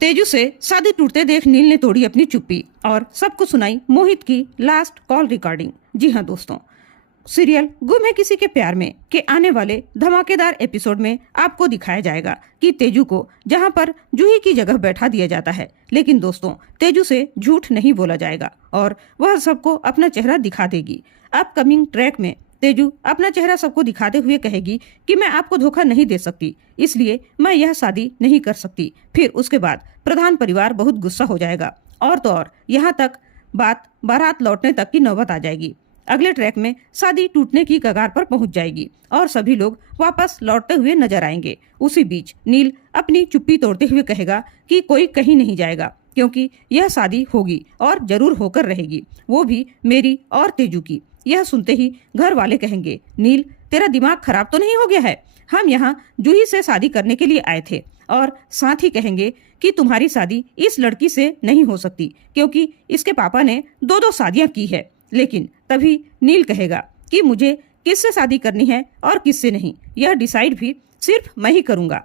तेजू से शादी टूटते देख नील ने तोड़ी अपनी चुप्पी और सबको सुनाई मोहित की लास्ट कॉल रिकॉर्डिंग। जी हाँ दोस्तों, सीरियल गुम है किसी के प्यार में के आने वाले धमाकेदार एपिसोड में आपको दिखाया जाएगा कि तेजू को जहां पर जूही की जगह बैठा दिया जाता है, लेकिन दोस्तों तेजू से झूठ नहीं बोला जाएगा और वह सबको अपना चेहरा दिखा देगी। अपकमिंग ट्रैक में तेजू अपना चेहरा सबको दिखाते हुए कहेगी कि मैं आपको धोखा नहीं दे सकती, इसलिए मैं यह शादी नहीं कर सकती। फिर उसके बाद प्रधान परिवार बहुत गुस्सा हो जाएगा और तो और यहाँ तक बात बारात लौटने तक की नौबत आ जाएगी। अगले ट्रैक में शादी टूटने की कगार पर पहुंच जाएगी और सभी लोग वापस लौटते हुए नजर आएंगे। उसी बीच नील अपनी चुप्पी तोड़ते हुए कहेगा कि कोई कहीं नहीं जाएगा, क्योंकि यह शादी होगी और जरूर होकर रहेगी, वो भी मेरी और तेजू की। यह सुनते ही घर वाले कहेंगे, नील तेरा दिमाग खराब तो नहीं हो गया है? हम यहाँ जूही से शादी करने के लिए आए थे। और साथ ही कहेंगे कि तुम्हारी शादी इस लड़की से नहीं हो सकती, क्योंकि इसके पापा ने 2-2 शादियां की है। लेकिन तभी नील कहेगा कि मुझे किससे शादी करनी है और किससे नहीं, यह डिसाइड भी सिर्फ मैं ही करूंगा।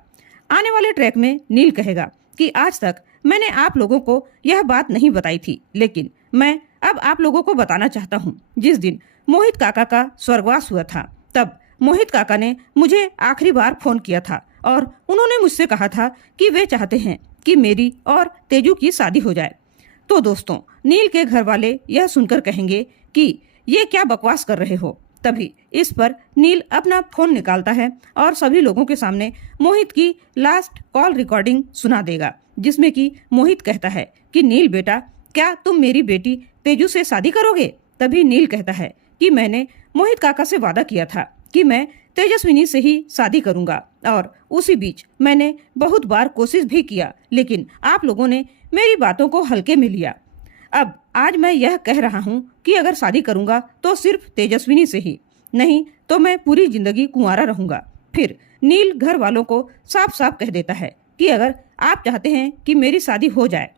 आने वाले ट्रैक में नील कहेगा कि आज तक मैंने आप लोगों को यह बात नहीं बताई थी, लेकिन मैं अब आप लोगों को बताना चाहता हूँ। जिस दिन मोहित काका का स्वर्गवास हुआ था, तब मोहित काका ने मुझे आखिरी बार फोन किया था और उन्होंने मुझसे कहा था कि वे चाहते हैं कि मेरी और तेजू की शादी हो जाए। तो दोस्तों नील के घर वाले यह सुनकर कहेंगे कि ये क्या बकवास कर रहे हो। तभी इस पर नील अपना फोन निकालता है और सभी लोगों के सामने मोहित की लास्ट कॉल रिकॉर्डिंग सुना देगा, जिसमें कि मोहित कहता है कि नील बेटा, क्या तुम मेरी बेटी तेजू से शादी करोगे? तभी नील कहता है कि मैंने मोहित काका से वादा किया था कि मैं तेजस्विनी से ही शादी करूंगा, और उसी बीच मैंने बहुत बार कोशिश भी किया, लेकिन आप लोगों ने मेरी बातों को हल्के में लिया। अब आज मैं यह कह रहा हूँ कि अगर शादी करूंगा तो सिर्फ तेजस्विनी से ही, नहीं तो मैं पूरी जिंदगी कुंवारा रहूंगा। फिर नील घर वालों को साफ साफ कह देता है कि अगर आप चाहते हैं कि मेरी शादी हो जाए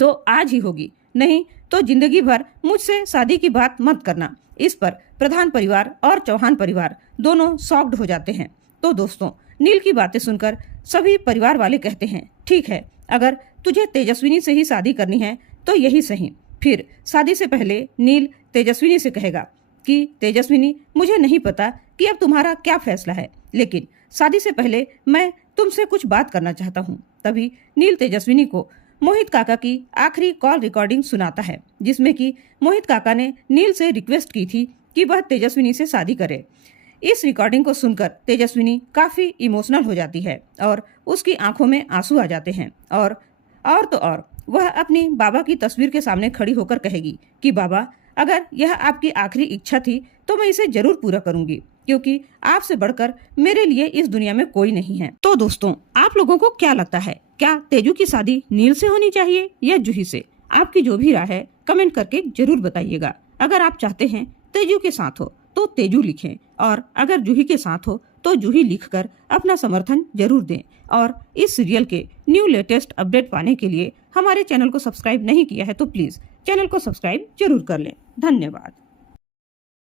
तो आज ही होगी, नहीं तो जिंदगी भर मुझसे शादी की बात मत करना। इस पर प्रधान परिवार और चौहान परिवार दोनों शॉक्ड हो जाते हैं। तो दोस्तों नील की बातें सुनकर सभी परिवार वाले कहते हैं, ठीक है, अगर तुझे तेजस्विनी से ही शादी करनी है तो यही सही। फिर शादी से पहले नील तेजस्विनी से कहेगा कि तेजस्विनी, मुझे नहीं पता कि अब तुम्हारा क्या फैसला है, लेकिन शादी से पहले मैं तुमसे कुछ बात करना चाहता हूँ। तभी नील तेजस्विनी को मोहित काका की आखिरी कॉल रिकॉर्डिंग सुनाता है, जिसमें कि मोहित काका ने नील से रिक्वेस्ट की थी कि वह तेजस्विनी से शादी करे। इस रिकॉर्डिंग को सुनकर तेजस्विनी काफी इमोशनल हो जाती है और उसकी आंखों में आंसू आ जाते हैं और तो और वह अपनी बाबा की तस्वीर के सामने खड़ी होकर कहेगी कि बाबा, अगर यह आपकी आखिरी इच्छा थी तो मैं इसे जरूर पूरा करूंगी, क्योंकि आपसे बढ़कर मेरे लिए इस दुनिया में कोई नहीं है। तो दोस्तों आप लोगों को क्या लगता है, क्या तेजू की शादी नील से होनी चाहिए या जूही से? आपकी जो भी राय है कमेंट करके जरूर बताइएगा। अगर आप चाहते हैं तेजू के साथ हो तो तेजू लिखें, और अगर जूही के साथ हो तो जूही लिखकर अपना समर्थन जरूर दें। और इस सीरियल के न्यू लेटेस्ट अपडेट पाने के लिए हमारे चैनल को सब्सक्राइब नहीं किया है तो प्लीज चैनल को सब्सक्राइब जरूर कर लें। धन्यवाद।